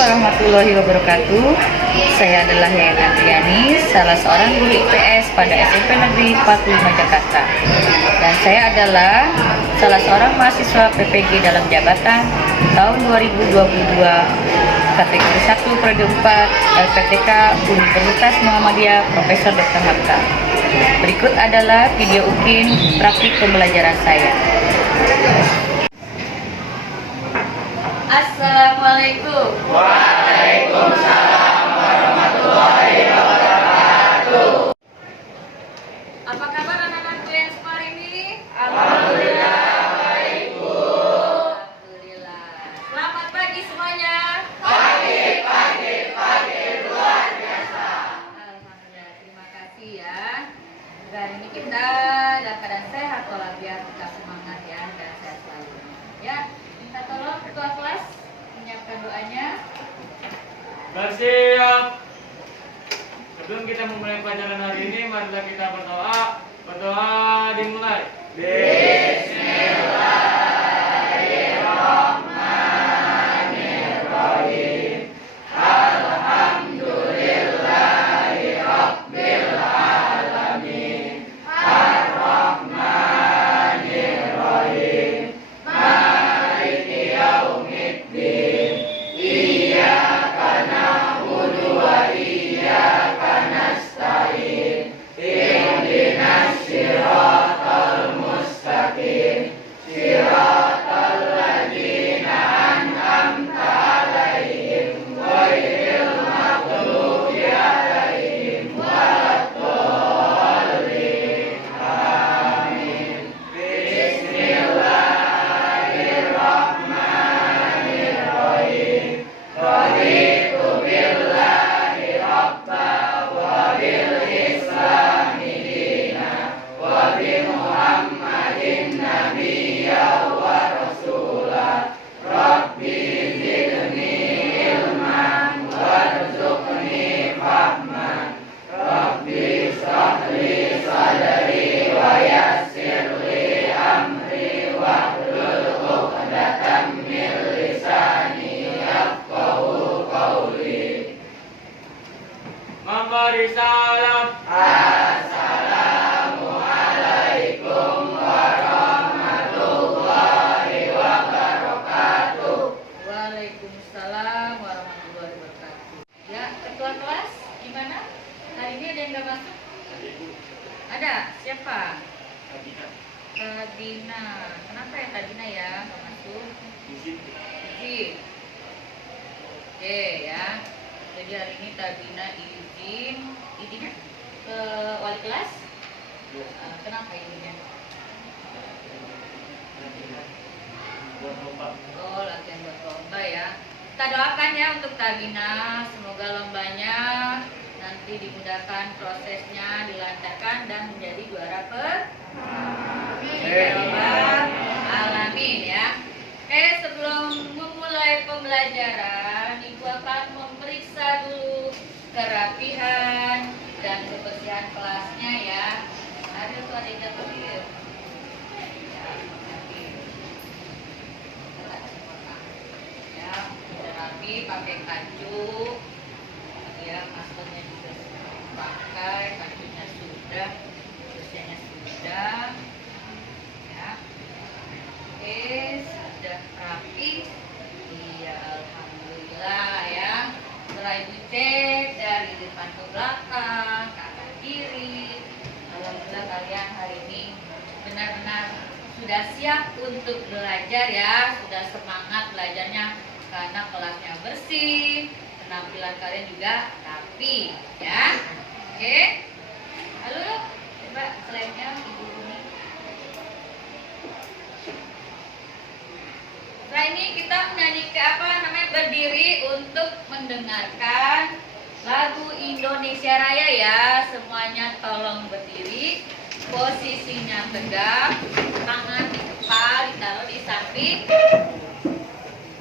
warahmatullahi wabarakatuh. Saya adalah Yayan Andriani, salah seorang guru IPS pada SMP Negeri 45 Jakarta. Dan saya adalah salah seorang mahasiswa PPG dalam jabatan tahun 2022 kategori 1 periode 4 LPTK Universitas Muhammadiyah Profesor Dr. Hamka. Berikut adalah video UKIN praktik pembelajaran saya. Assalamualaikum. Waalaikumsalam warahmatullahi wabarakatuh. Apa kabar anak-anakku yang sekolah ini? Alhamdulillah baik, Bu. Alhamdulillah. Selamat pagi semuanya. Pagi luar biasa. Alhamdulillah, terima kasih ya. Hari ini kita dalam keadaan sehat walafiat, tetap semangat ya dan sehat selalu. Ya, minta tolong ketua kelas menyiapkan doanya. Bersiap. Sebelum kita memulai pelajaran hari ini, marilah kita berdoa. Berdoa dimulai. Bismillahirrahmanirrahim. Alhamdulillahi rabbil alamin. Ar-Rahmanir-Rahim. Maliki yaumiddin. Iyyaka na'budu wa iyyaka nasta'in. Ihdinas siratal mustaqim. Siratal ladzina an'amta 'alaihim ghairil maghdubi 'alaihim waladdallin. Amin. Bismillahirrahmanirrahim. Raditu billahi rabba wa bil islami dina wa bi Muhammadin nabiyya wa rasula. Rabbi zidni ilman warzuqni fahman. Rabbi shrah li sadri wa yassir li amri wahlul 'uqdatam min lisani yafqahu qawli. Memberi salam. Assalamualaikum warahmatullahi wabarakatuh. Waalaikumsalam warahmatullahi wabarakatuh. Ya, ketua kelas gimana? Hari ini ada yang nggak masuk? Ada? Siapa? Tadina. Kenapa ya Tadina ya nggak masuk? Izin. Oke ya. Jadi hari ini Tadina izinnya ke wali kelas. Kenapa izinnya? Oh, latihan buat lomba ya. Kita doakan ya untuk Tadina, semoga lombanya nanti dimudahkan prosesnya, dilancarkan dan menjadi juara alamin ya. Oke, sebelum memulai pembelajaran, Ibu akan memeriksa dulu kerapihan dan kebersihan kelasnya ya. Ada tuh ada yang jatuh ya. Ya, udah rapi, pakai kancuk. Ya, maskernya juga sudah pakai, kancuknya sudah, kebersihannya sudah. Ya. Oke, sudah rapi. Iya, alhamdulillah ya. Setelah ibu cek dari depan ke belakang, kanan kiri, alhamdulillah kalian hari ini benar-benar sudah siap untuk belajar ya, sudah semangat belajarnya karena kelasnya bersih, penampilan kalian juga rapi ya. Oke, lalu coba slide-nya ibu Umi. Setelah ini kita menyanyi ke berdiri untuk mendengarkan lagu Indonesia Raya ya. Semuanya tolong berdiri, posisinya tegak, tangan di depan, ditaruh di samping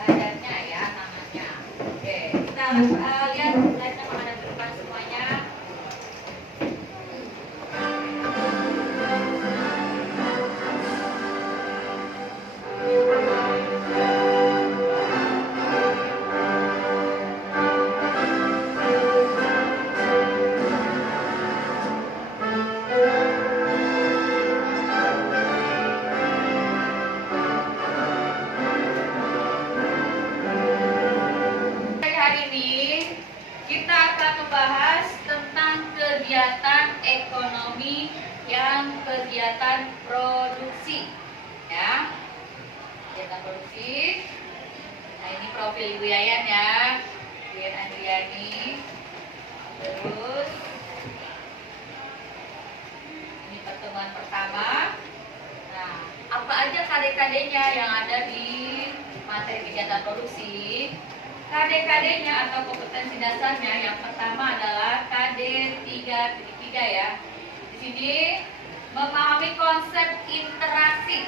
badannya ya, tangannya. Oke, kita lihat slide-nya menghadap ke depan semuanya. produksi. Ya, kegiatan produksi. Nah, ini profil Ibu Yayan ya, Ibu Yayan Andriani. Terus ini pertemuan pertama. Nah, apa aja KD-KD-nya yang ada di materi kegiatan produksi? KD-KD-nya atau kompetensi dasarnya yang pertama adalah KD 3.3 ya. Di sini memahami konsep interaksi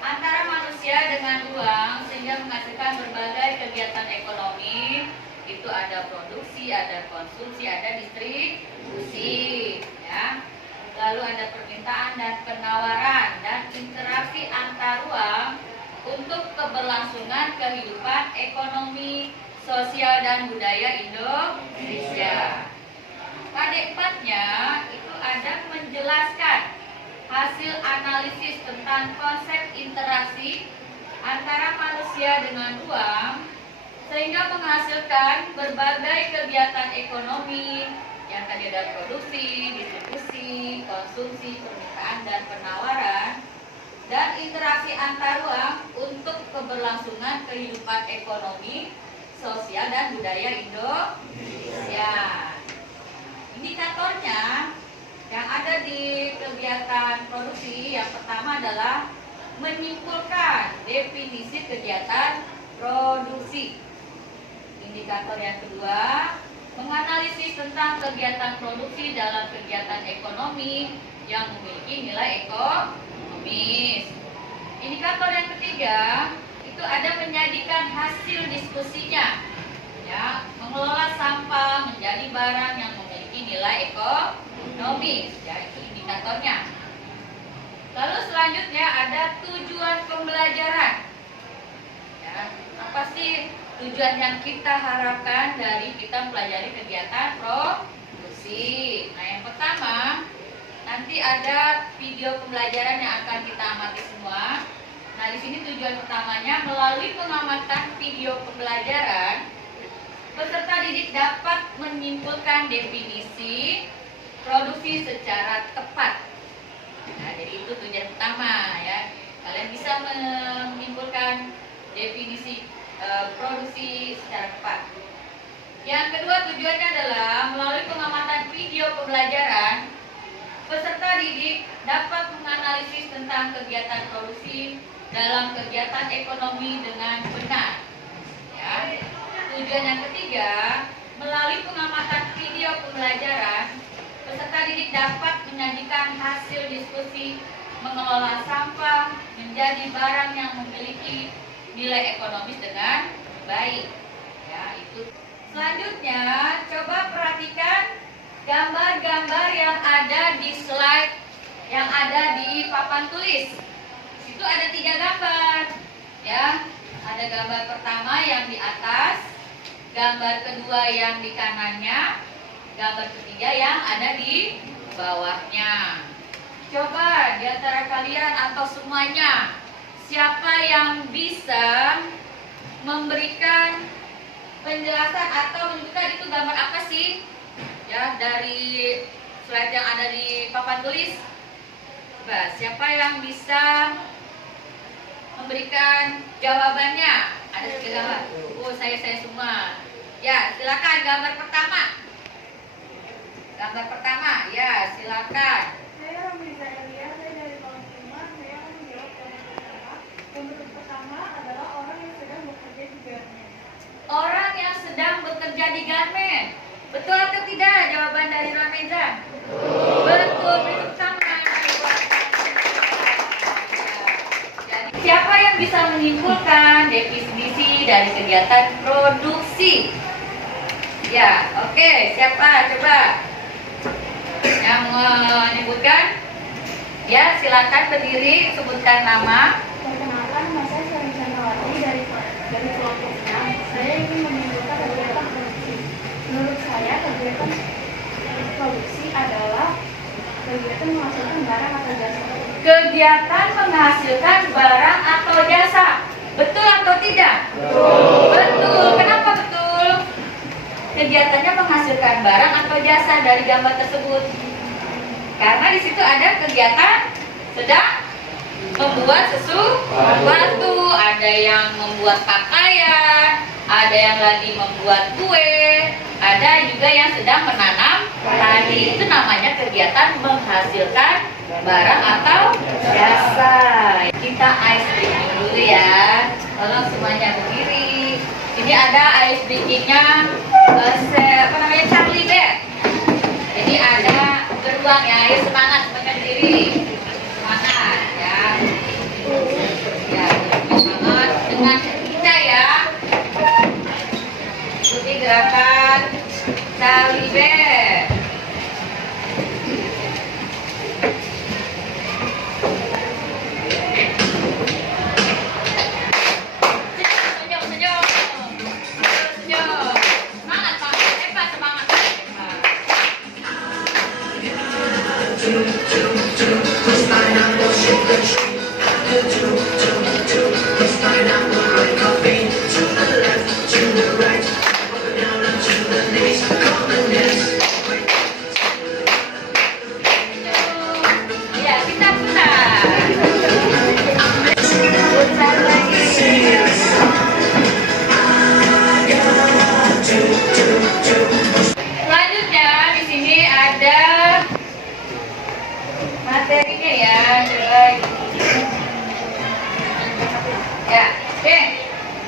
antara manusia dengan ruang sehingga menghasilkan berbagai kegiatan ekonomi. Itu ada produksi, ada konsumsi, ada distribusi ya. Lalu ada permintaan dan penawaran dan interaksi antar ruang untuk keberlangsungan kehidupan ekonomi, sosial dan budaya Indonesia. KD 4-nya itu ada menjelaskan hasil analisis tentang konsep interaksi antara manusia dengan ruang sehingga menghasilkan berbagai kegiatan ekonomi yang tadi ada produksi, distribusi, konsumsi, permintaan dan penawaran dan interaksi antar ruang untuk keberlangsungan kehidupan ekonomi, sosial dan budaya Indonesia. Indikatornya yang ada di kegiatan produksi yang pertama adalah menyimpulkan definisi kegiatan produksi. Indikator yang kedua, menganalisis tentang kegiatan produksi dalam kegiatan ekonomi yang memiliki nilai ekonomis. Indikator yang ketiga, itu ada menjadikan hasil diskusinya. Ya, mengelola sampah menjadi barang yang memiliki nilai ekonomis. Ya, itu indikatornya. Lalu selanjutnya ada tujuan pembelajaran. Ya, apa sih tujuan yang kita harapkan dari kita mempelajari kegiatan produksi? Nah, yang pertama, nanti ada video pembelajaran yang akan kita amati semua. Nah, di sini tujuan pertamanya melalui pengamatan video pembelajaran, peserta didik dapat menyimpulkan definisi produksi secara tepat. Nah, jadi itu tujuan pertama ya. Kalian bisa menyimpulkan definisi produksi secara tepat. Yang kedua tujuannya adalah melalui pengamatan video pembelajaran, peserta didik dapat menganalisis tentang kegiatan produksi dalam kegiatan ekonomi dengan benar. Ya. Tujuan yang ketiga, melalui pengamatan video pembelajaran, peserta didik dapat menyajikan hasil diskusi mengelola sampah menjadi barang yang memiliki nilai ekonomis dengan baik. Ya, itu. Selanjutnya, coba perhatikan gambar-gambar yang ada di slide yang ada di papan tulis. Itu ada 3 gambar. Ya, ada gambar pertama yang di atas, gambar kedua yang di kanannya, gambar ketiga yang ada di bawahnya. Coba di antara kalian atau semuanya, siapa yang bisa memberikan penjelasan atau menunjukkan itu gambar apa sih? Ya, dari slide yang ada di papan tulis. Coba, siapa yang bisa memberikan jawabannya? Ada 3 gambar. Oh, saya semua. Ya, silakan gambar pertama. Gambar pertama, ya, silakan. Saya Ramiza Elia, saya dari kelas 5. Saya akan menjawab gambar pertama. Gambar pertama adalah orang yang sedang bekerja di garmen. Orang yang sedang bekerja di garmen. Betul atau tidak jawaban dari Ramiza? Betul, beri tangan. Jadi, siapa yang bisa menyimpulkan definisi dari kegiatan produksi? Ya, oke, siapa? Coba yang menyebutkan. Ya, silakan berdiri, sebutkan nama. Perkenalkan, nama saya Sari Chandrawati dari kelompok 6. Saya ingin menyimpulkan kegiatan produksi. Menurut saya, kegiatan produksi adalah kegiatan menghasilkan barang atau jasa. Kegiatan menghasilkan barang atau jasa. Betul atau tidak? Betul. Kenapa betul? Kegiatannya menghasilkan barang atau jasa dari gambar tersebut. Karena di situ ada kegiatan sedang membuat sesuatu. Ada yang membuat pakaian, ada yang lagi membuat kue, ada juga yang sedang menanam padi. Itu namanya kegiatan menghasilkan barang atau jasa. Kita ice breaking dulu ya. Tolong semuanya berdiri. Ini ada ice breakingnya Charlie Bear. Jadi ada beruang ya. Ayo semangat semuanya berdiri. Semangat ya. Ya, semangat dengan kita ya. Ikuti gerakan Charlie Bear. Senyum, senyum. Senyum. Semangat, Pak. Hebat, semangat. Ya, kita putar. Putar lagi. Selanjutnya di sini ada materinya ya. Coba. Ya, oke.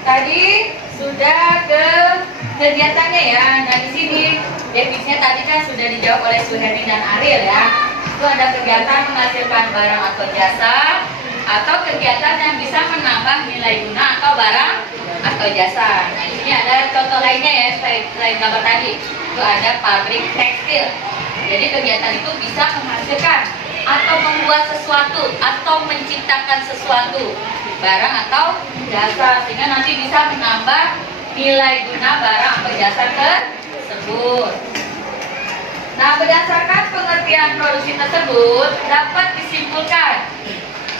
Tadi sudah ke kegiatannya ya. Nah di sini definisinya tadi kan sudah dijawab oleh Suherni dan Ariel ya. Itu ada kegiatan menghasilkan barang atau jasa, atau kegiatan yang bisa menambah nilai guna atau barang atau jasa. Nah di sini ada contoh lainnya ya selain gambar tadi. Itu ada pabrik tekstil. Jadi kegiatan itu bisa menghasilkan atau membuat sesuatu atau menciptakan sesuatu, barang atau jasa, sehingga nanti bisa menambah nilai guna barang atau jasa tersebut. Nah, berdasarkan pengertian produksi tersebut dapat disimpulkan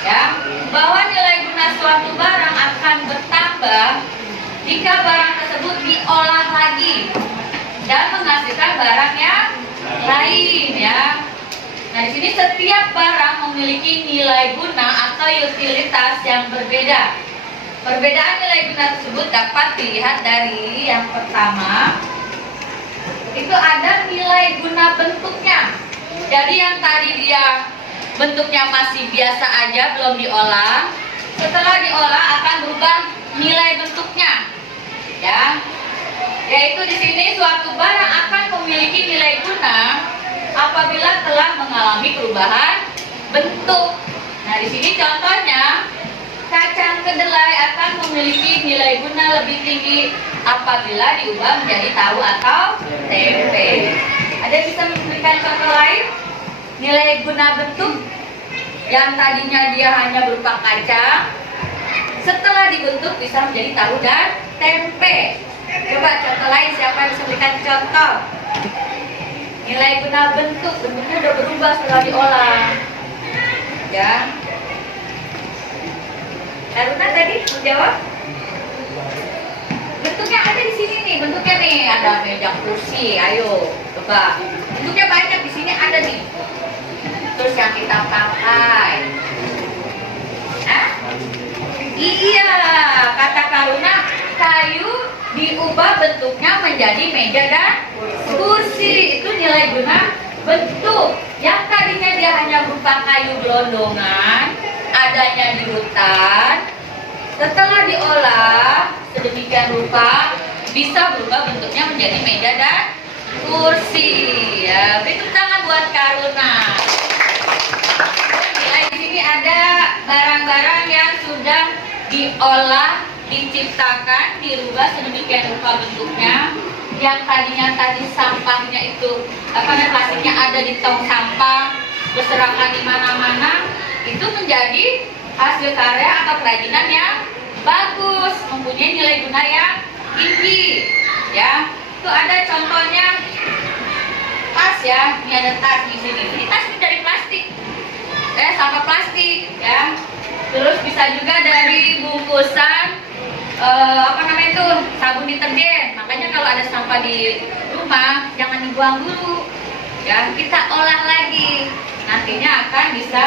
ya bahwa nilai guna suatu barang akan bertambah jika barang tersebut diolah lagi dan menghasilkan barang yang lain ya. Nah, di sini setiap barang memiliki nilai guna atau utilitas yang berbeda. Perbedaan nilai guna tersebut dapat dilihat dari yang pertama, itu ada nilai guna bentuknya. Jadi yang tadi dia bentuknya masih biasa aja, belum diolah. Setelah diolah akan berubah nilai bentuknya. Ya. Yaitu di sini suatu barang akan memiliki nilai guna apabila telah mengalami perubahan bentuk. Nah, di sini contohnya kacang kedelai akan memiliki nilai guna lebih tinggi apabila diubah menjadi tahu atau tempe. Ada yang bisa memberikan contoh lain? Nilai guna bentuk yang tadinya dia hanya berupa kacang, setelah dibentuk bisa menjadi tahu dan tempe. Coba contoh lain, siapa yang bisa memberikan contoh? Nilai guna bentuk, bentuknya udah berubah setelah diolah. Ya. Karuna tadi menjawab? Bentuknya ada di sini nih, bentuknya nih ada meja kursi. Ayo, coba. Bentuknya banyak di sini ada nih. Terus yang kita pakai. Hah? Iya, kata Karuna, kayu diubah bentuknya menjadi meja dan kursi. Itu nilai guna bentuk. Yang tadinya dia hanya berupa kayu gelondongan, adanya di hutan, setelah diolah sedemikian rupa bisa berubah bentuknya menjadi meja dan kursi. Ya, beri tepuk tangan buat Karuna. Di sini ada barang-barang yang sudah diolah, diciptakan, dirubah sedemikian rupa bentuknya. Yang tadinya tadi sampahnya itu plastiknya ada di tong sampah, berserakan di mana-mana, itu menjadi hasil karya atau kerajinan yang bagus, mempunyai nilai guna yang tinggi. Ya, itu ada contohnya tas ya. Ini ada tas di sini. Ini tas ini dari plastik, sampah plastik ya. Terus bisa juga dari bungkusan sabun deterjen. Makanya kalau ada sampah di rumah jangan dibuang dulu, ya kita olah lagi nantinya akan bisa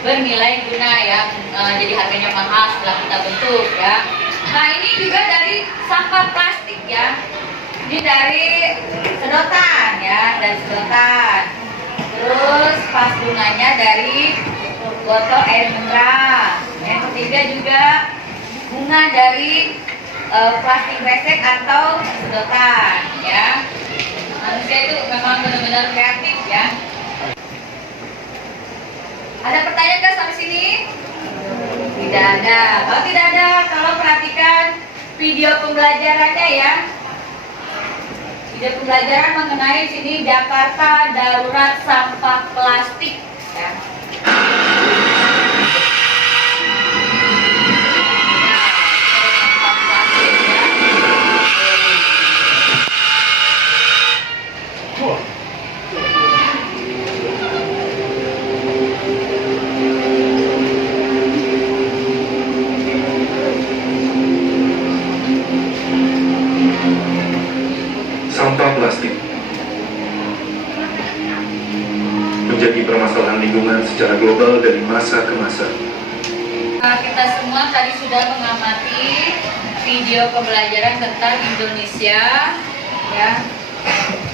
bernilai guna ya. Jadi harganya mahal setelah kita bentuk ya. Nah, ini juga dari sampah plastik ya. Ini dari sedotan ya, dari sedotan. Terus pas bunganya dari botol air mineral. Yang ketiga juga bunga dari plastik resek atau sedotan ya. Manusia itu memang benar-benar kreatif ya. Ada pertanyaan nggak sampai sini? Tidak ada. Kalau tidak ada, tolong perhatikan video pembelajarannya ya. Video pembelajaran mengenai sini Jakarta Darurat Sampah Plastik ya. Sampah plastik menjadi permasalahan lingkungan secara global dari masa ke masa. Kita semua tadi sudah mengamati video pembelajaran tentang Indonesia ya.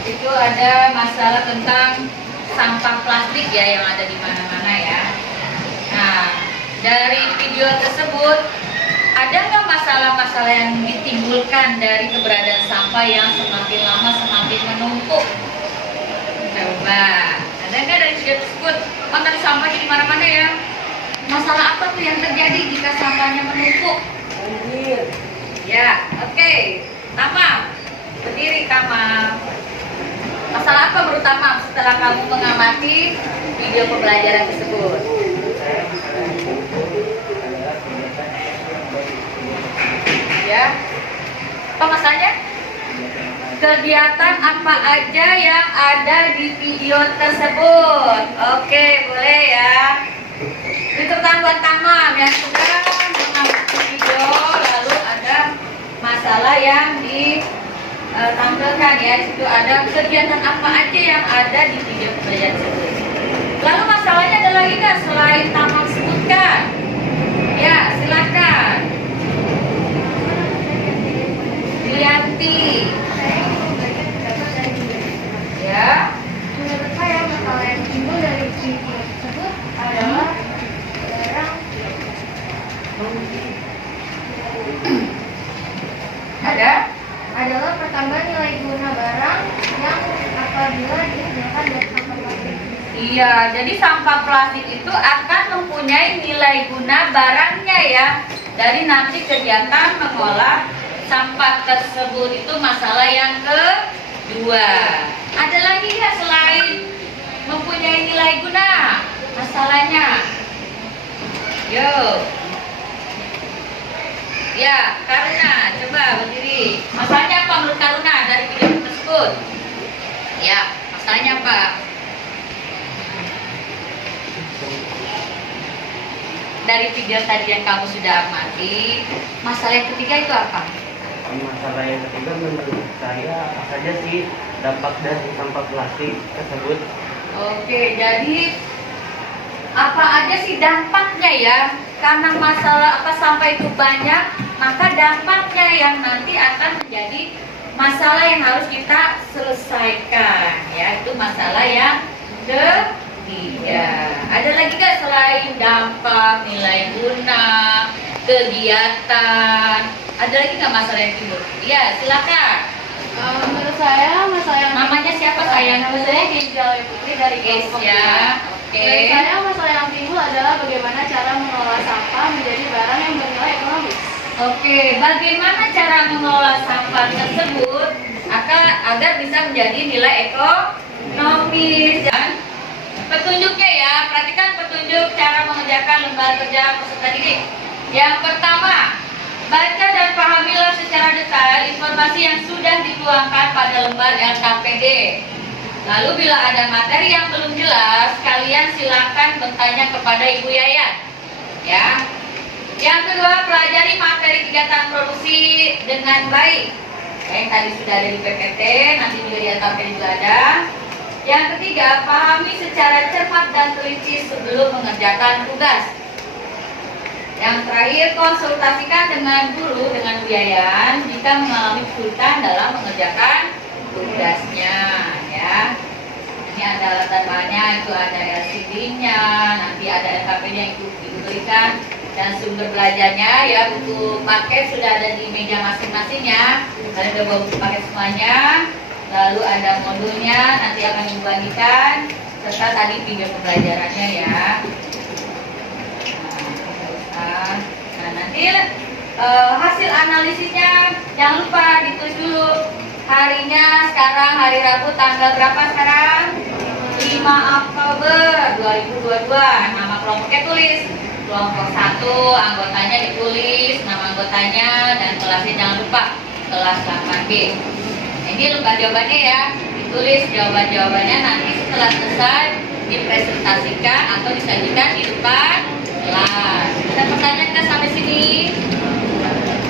Itu ada masalah tentang sampah plastik ya yang ada di mana-mana ya. Nah, dari video tersebut ada nggak masalah-masalah yang ditimbulkan dari keberadaan sampah yang semakin lama semakin menumpuk? Coba, ada nggak dari video tersebut? Oh, tadi sampah di mana-mana ya. Masalah apa tuh yang terjadi jika sampahnya menumpuk? Ya, oke. Tamam, berdiri Tamam. Masalah apa menurut Tamam setelah kamu mengamati video pembelajaran tersebut? Ya, apa masalahnya? Kegiatan apa aja yang ada di video tersebut? Oke, boleh ya. Itu tanggungan Tamam yang sudah mengamati video, lalu ada masalah yang ditampilkan ya. Itu ada kegiatan apa aja yang ada di video pembelajaran tersebut. Lalu masalahnya ada lagi nggak selain Tamam sebutkan? Ya, silakan. Yanti. Ya. Menurut saya masalah yang timbul dari video tersebut adalah barang adalah pertambahan nilai guna barang yang apabila dihasilkan dari sampah plastik. Iya, jadi sampah plastik itu akan mempunyai nilai guna barangnya ya. Dari nanti kegiatan mengolah sampah tersebut. Itu masalah yang kedua. Ada lagi nggak selain mempunyai nilai guna masalahnya? Yo. Ya, Karuna, coba berdiri. Masalahnya apa menurut Karuna dari video tersebut? Ya, masalahnya apa? Dari video tadi yang kamu sudah amati, masalah yang ketiga itu apa? Masalah yang ketiga menurut saya apa saja sih dampak dari sampah plastik tersebut? Oke, jadi apa aja sih dampaknya ya? Karena masalah apa sampah itu banyak, maka dampaknya yang nanti akan menjadi masalah yang harus kita selesaikan ya. Itu masalah yang ketiga. Ada lagi nggak selain dampak, nilai guna, kegiatan? Ada lagi nggak masalah yang timbul? Iya, silakan. Menurut saya masalah yang Namanya siapa sayang? Nama saya Ginjal Putri dari kelompok Ya, oke. Menurut saya masalah yang timbul adalah bagaimana cara mengelola sampah menjadi barang yang bernilai ekonomis. Oke, bagaimana cara mengelola sampah tersebut agar bisa menjadi nilai ekonomis? Dan petunjuknya ya, perhatikan petunjuk cara mengerjakan lembar kerja peserta didik. Yang pertama, baca dan pahamilah secara detail informasi yang sudah dituangkan pada lembar LKPD. Lalu bila ada materi yang belum jelas, kalian silakan bertanya kepada Ibu Yayan. Ya. Yang kedua, pelajari materi kegiatan produksi dengan baik. Yang tadi sudah ada di PPT, nanti juga di LKPD juga ada. Yang ketiga, pahami secara cermat dan teliti sebelum mengerjakan tugas. Yang terakhir, konsultasikan dengan guru dengan biayan jika mengalami kesulitan dalam mengerjakan tugasnya, ya. Ini ada alat bahannya, itu ada LCD-nya, nanti ada LKP-nya yang diberikan, dan sumber belajarnya, ya, buku paket sudah ada di meja masing-masing, ya. Kalian udah bawa buku paket semuanya. Lalu ada modulnya, nanti akan dibagikan, serta tadi video pembelajarannya, ya. Nah, nanti hasil analisisnya jangan lupa ditulis dulu. Harinya sekarang hari Rabu tanggal berapa sekarang? 5 Oktober 2022. Nama kelompoknya tulis. Kelompok 1 anggotanya ditulis, nama anggotanya dan kelasnya jangan lupa, kelas 8B. Ini lembar jawabannya, ya. Ditulis jawaban-jawabannya, nanti setelah selesai dipresentasikan atau disajikan di depan kelas. Ada pertanyaan nggak sampai sini?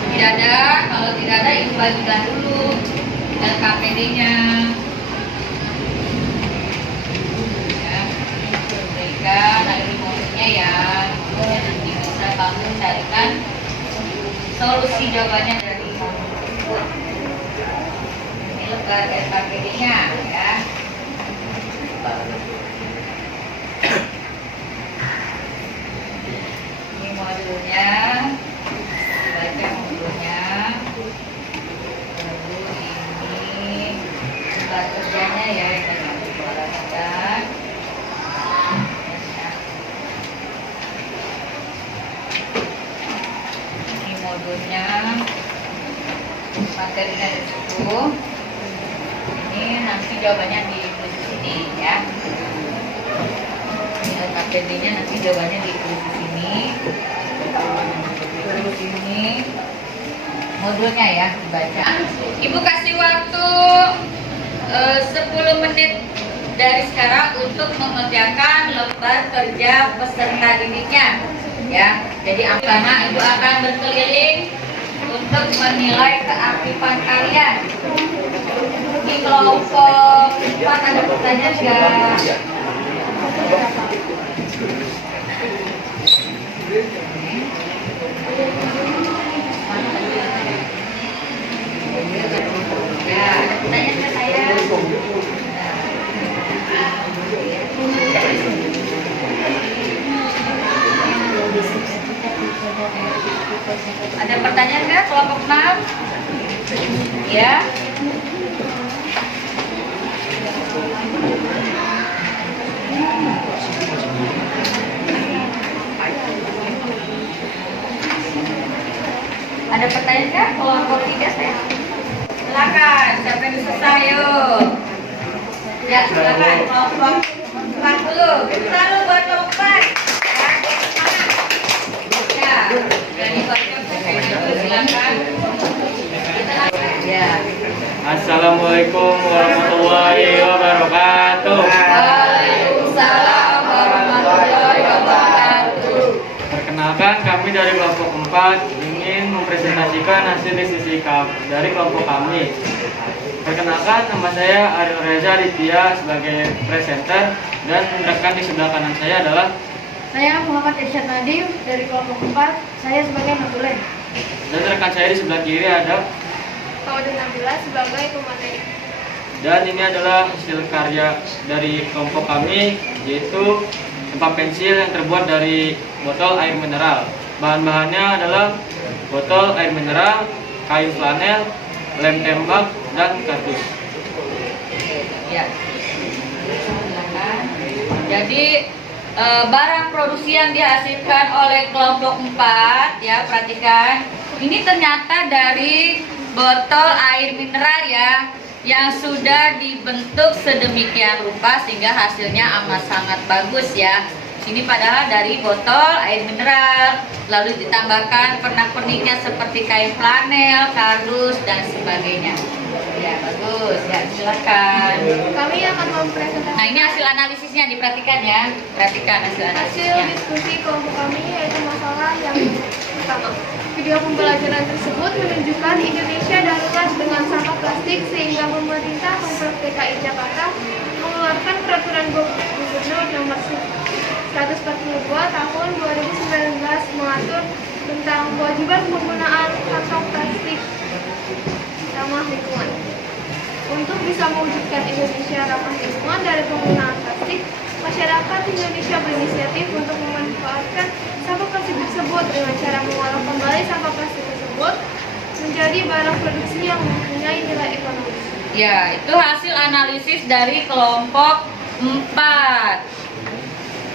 Tidak ada. Kalau tidak ada, ibu bagikan dulu LKPD-nya. Ya, berikan ada remote-nya, ya. Kemudian nanti bisa bangun carikan solusi jawabannya dari modul. Ini lembar LKPD-nya, ya. Ini modulnya, baca modulnya. Lalu ini lembar kerjanya, ya, yang akan dikeluarkan. Ini modulnya, materinya di situ. Ini nanti jawabannya di sini, ya. LKPD-nya nanti jawabannya di sini. Terus ini modulnya, ya, dibaca. Ibu kasih waktu 10 menit dari sekarang untuk mengerjakan lembar kerja peserta didiknya, ya. Jadi karena ibu akan berkeliling untuk menilai keaktifan kalian. Di kelompok 4 ada pertanyaan enggak? Ya, ada pertanyaan ke saya? Ada pertanyaan nggak kelompok 6? Ya. Ada pertanyaan nggak kelompok 3 saya? Silakan, siapa yang selesai, yuk. Ya, silakan kelompok 4 dulu. Lalu buat kelompok 4. Ya, jadi buat kelompok 4 dulu, silakan. Ya. Assalamualaikum warahmatullahi wabarakatuh. Waalaikumsalam warahmatullahi wabarakatuh. Perkenalkan, kami dari kelompok 4 ingin mempresentasikan hasil diskusi dari kelompok kami. Perkenalkan, nama saya Ariel Reza Aditya sebagai presenter, dan rekan di sebelah kanan saya adalah Saya Muhammad Irsyad Nadim dari kelompok 4. Saya sebagai modulnya. dan rekan saya di sebelah kiri ada. Faudin Nabila sebagai pemateri. Dan ini adalah hasil karya dari kelompok kami, yaitu tempat pensil yang terbuat dari botol air mineral. Bahan-bahannya adalah botol air mineral, kayu flanel, lem tembak, dan kardus. Ya. Silakan. Jadi barang produksi yang dihasilkan oleh kelompok 4, ya, perhatikan. Ini ternyata dari botol air mineral, ya, yang sudah dibentuk sedemikian rupa sehingga hasilnya amat sangat bagus, ya. Ini padahal dari botol air mineral, lalu ditambahkan pernak-perniknya seperti kain flanel, kardus, dan sebagainya. Ya, bagus. Ya, silakan. Kami akan mempresentasikan Nah, ini hasil analisisnya, diperhatikan, ya. Perhatikan hasil hasil analisisnya. diskusi kelompok kami, yaitu masalah yang pertama. Video pembelajaran tersebut menunjukkan Indonesia darurat dengan sampah plastik, sehingga pemerintah Pemprov DKI Jakarta mengeluarkan mengeluarkan peraturan Gubernur Nomor 142 Tahun 2019 mengatur tentang kewajiban penggunaan kantong plastik ramah lingkungan. Untuk bisa mewujudkan Indonesia ramah lingkungan dari penggunaan plastik, masyarakat Indonesia berinisiatif untuk memanfaatkan sampah plastik tersebut dengan cara mengolah kembali sampah plastik tersebut menjadi barang produksi yang mempunyai nilai ekonomis. Ya, itu hasil analisis dari kelompok 4.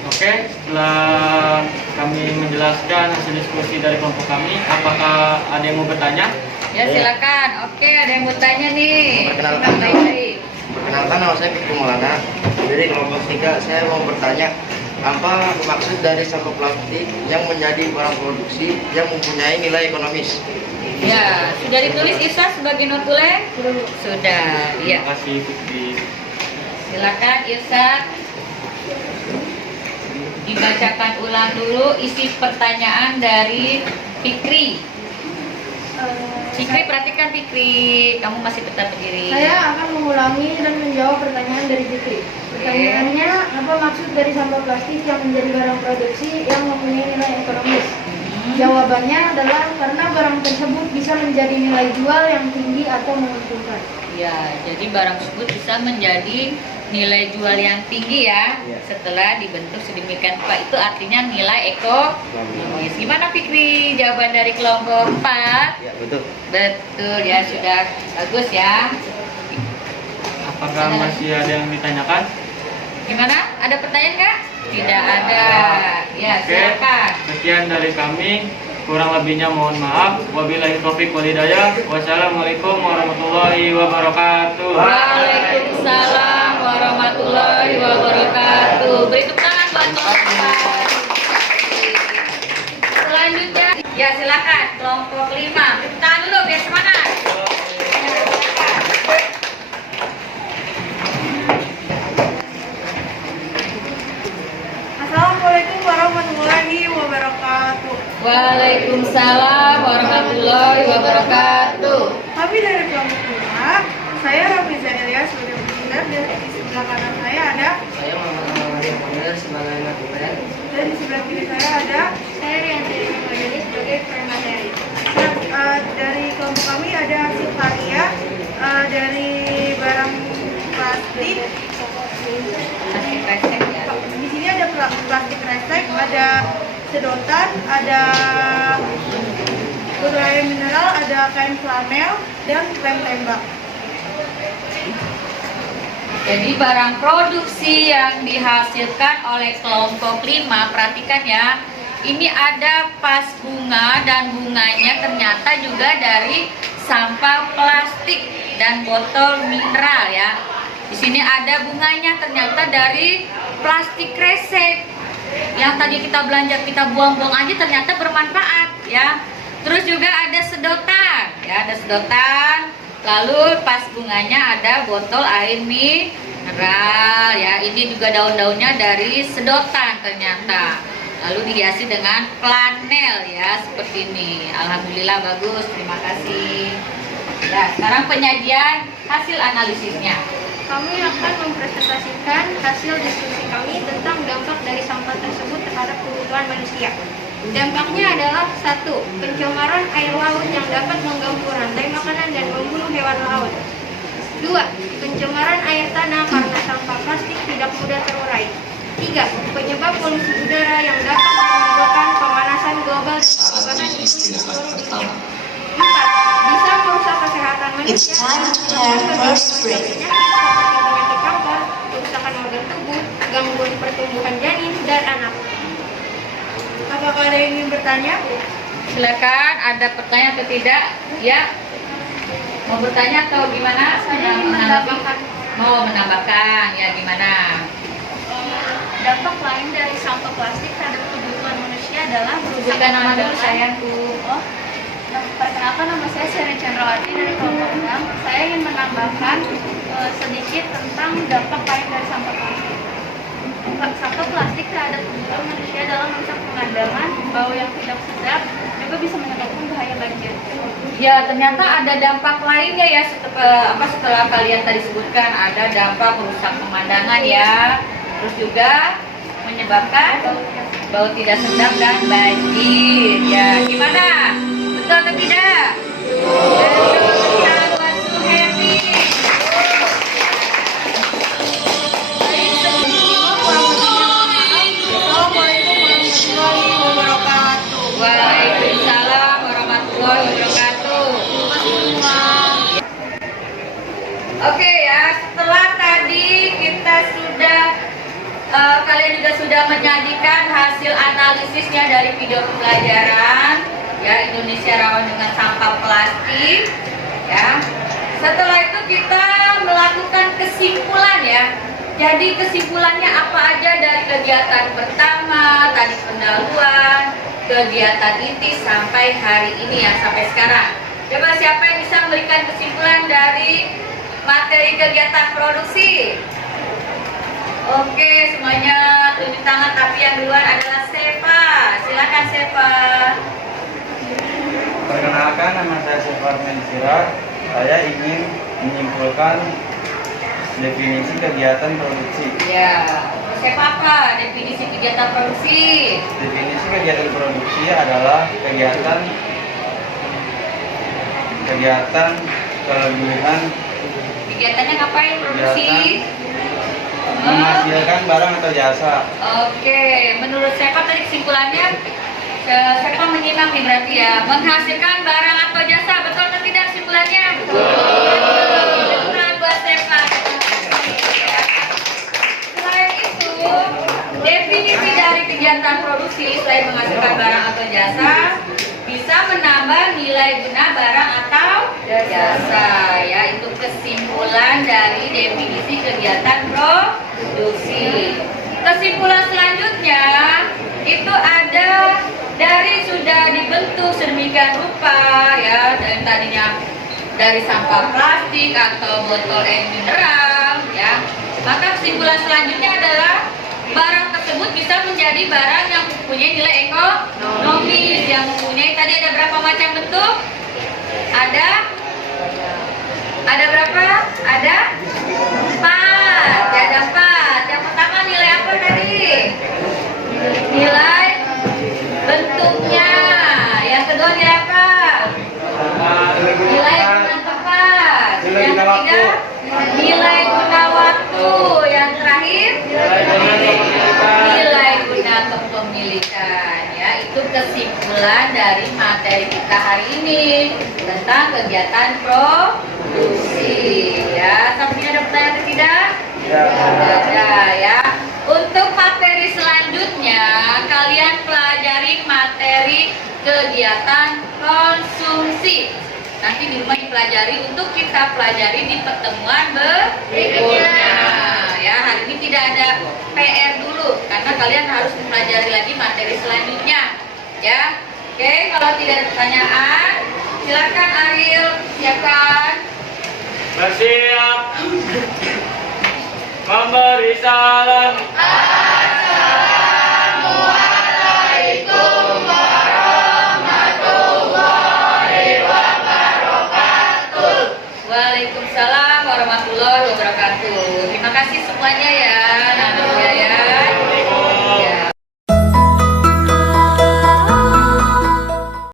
Oke, setelah kami menjelaskan hasil diskusi dari kelompok kami, apakah ada yang mau bertanya? Ya, silakan. Oke, ada yang mau tanya nih. Perkenalkan. Baik-baik. Perkenalkan, nama saya Fikri Maulana. Dari kelompok 3, saya mau bertanya apa maksud dari sampah plastik yang menjadi barang produksi yang mempunyai nilai ekonomis? Ya, sudah ditulis Isa sebagai notulen? Sudah, Terima iya. kasih Fikri. Silakan Irsa. Dibacakan ulang dulu isi pertanyaan dari Fikri. Fikri, perhatikan Fikri, kamu masih tetap berdiri. Saya akan mengulangi dan menjawab pertanyaan dari Fikri. Pertanyaannya, apa maksud dari sampah plastik yang menjadi barang produksi yang mempunyai nilai ekonomis? Jawabannya adalah karena barang tersebut bisa menjadi nilai jual yang tinggi atau menguntungkan. Ya, jadi barang tersebut bisa menjadi nilai jual yang tinggi ya, setelah dibentuk sedemikian rupa. Itu artinya nilai ekonomis. Gimana Fikri? Jawaban dari kelompok 4? Ya, betul. Betul ya, sudah bagus ya. Apakah masih ada yang ditanyakan? Gimana? Ada pertanyaan nggak? Tidak ada. Ya, Oke, silakan. sekian dari kami. Kurang lebihnya mohon maaf. Wabillahi taufiq wal hidayah. Wassalamualaikum warahmatullahi wabarakatuh. Waalaikumsalam warahmatullahi wabarakatuh. Beri tepuk tangan buat kelompok. Selanjutnya, ya silakan kelompok 5. Tepuk tangan dulu biar semangat. Assalamualaikum warahmatullahi wabarakatuh. Waalaikumsalam warahmatullahi wabarakatuh. Kami dari kelompok 5, saya Rafiza Ilyas sebagai pendengar, dan di sebelah kanan saya ada, Saya Muhammad Muhammad sebagai natural. dan di sebelah kiri saya ada, saya Rianti Madani sebagai pemateri. Dari kelompok kami ada hasil karya dari barang plastik. Kasih resep ya. Di sini ada plastik resek, ada sedotan, ada botol air mineral, ada kain flanel, dan lem tembak. Jadi barang produksi yang dihasilkan oleh kelompok 5, perhatikan ya. Ini ada vas bunga dan bunganya ternyata juga dari sampah plastik dan botol mineral ya. Di sini ada bunganya ternyata dari plastik kresek. Yang tadi kita belanja kita buang-buang aja ternyata bermanfaat ya. Terus juga ada sedotan ya, ada sedotan. Lalu pas bunganya ada botol air mineral ya. Ini juga daun-daunnya dari sedotan ternyata. Lalu dihiasi dengan flanel ya, seperti ini. Alhamdulillah bagus, terima kasih. Ya, sekarang penyajian hasil analisisnya. Kami akan mempresentasikan hasil diskusi kami tentang dampak dari sampah tersebut terhadap kebutuhan manusia. Dampaknya adalah 1. Pencemaran air laut yang dapat mengganggu rantai makanan dan membunuh hewan laut. 2. Pencemaran air tanah karena sampah plastik tidak mudah terurai. 3. Penyebab polusi udara yang dapat menyebabkan pemanasan global dan perubahan iklim di seluruh dunia. 4. Bisa merusak kesehatan manusia dengan berbagai penyakit seperti penyakit kanker, kerusakan organ tubuh, gangguan pertumbuhan janin dan anak. Apakah ada yang ingin bertanya? Silakan, ada pertanyaan atau tidak? Ya. Mau bertanya atau gimana? Saya ingin menambahkan. Mau menambahkan, ya gimana? Dampak lain dari sampah plastik terhadap kebutuhan manusia adalah Sebutkan nama dulu sayangku. Oh, perkenalkan nama saya Seri Chandrawati dari kelompok 6. Saya ingin menambahkan sedikit tentang dampak lain dari sampah plastik. Sampah plastik terhadap kebutuhan manusia dalam merusak pemandangan, bau yang tidak sedap, juga bisa menyebabkan bahaya banjir. Ya, ternyata ada dampak lainnya ya setelah kalian tadi sebutkan, ada dampak merusak pemandangan ya. Terus juga menyebabkan bau tidak sedap dan banjir. Ya, gimana? Betul atau tidak? Betul sekali, Buat Suherdi. Baik, sebelumnya kurang lebihnya mohon maaf. Assalamualaikum warahmatullahi wabarakatuh. Waalaikumsalam warahmatullahi wabarakatuh. Oke ya, setelah tadi kita sudah kalian juga sudah menyajikan hasil analisisnya dari video pembelajaran ya, Indonesia rawan dengan sampah plastik ya. Setelah itu kita melakukan kesimpulan ya. Jadi kesimpulannya apa aja dari kegiatan pertama, tadi pendahuluan, kegiatan inti sampai hari ini ya, sampai sekarang. Coba siapa yang bisa memberikan kesimpulan dari materi kegiatan produksi? Oke, semuanya tunjuk tangan, tapi yang duluan adalah Sefa. Silakan Sefa. Perkenalkan, nama saya Sefar Mensira. Saya ingin menyimpulkan definisi kegiatan produksi. Ya, Sefa apa definisi kegiatan produksi? Definisi kegiatan produksi adalah kegiatan kelebihan Kegiatannya ngapain produksi? menghasilkan barang atau jasa. Oke, menurut Sefa tadi kesimpulannya Sefa menyimak nih berarti ya, menghasilkan barang atau jasa, betul atau tidak kesimpulannya? Betul. Buat Sefa. Selain itu, definisi dari kegiatan produksi selain menghasilkan barang atau jasa, bisa menambah nilai guna barang atau jasa ya. Itu kesimpulan dari definisi kegiatan produksi. Kesimpulan selanjutnya itu ada dari sudah dibentuk sedemikian rupa ya, dari tadinya dari sampah plastik atau botol air mineral ya. Maka kesimpulan selanjutnya adalah barang tersebut bisa menjadi barang yang mempunyai nilai ekonomis, yang mempunyai tadi ada berapa macam bentuk? Ada berapa? Ada 4. Ya, ada 4. Yang pertama nilai apa tadi? Nilai bentuknya. Yang kedua nilai apa? Nilai guna tempat. Yang ketiga nilai guna waktu. Yang terakhir nilai guna kepemilikan ya. Itu kesimpulan dari materi kita hari ini tentang kegiatan produksi ya. Sampai sini ada pertanyaan atau tidak? Ada ya. Untuk materi selanjutnya kalian pelajari materi kegiatan konsumsi. Nanti di rumah dipelajari, untuk kita pelajari di pertemuan berikutnya ya. Hari ini tidak ada PR dulu karena kalian harus mempelajari lagi materi selanjutnya ya. Oke, kalau tidak ada pertanyaan silakan Ariel siapkan. Bersiap memberi salam. Waalaikumsalam warahmatullahi wabarakatuh. Terima kasih semuanya ya.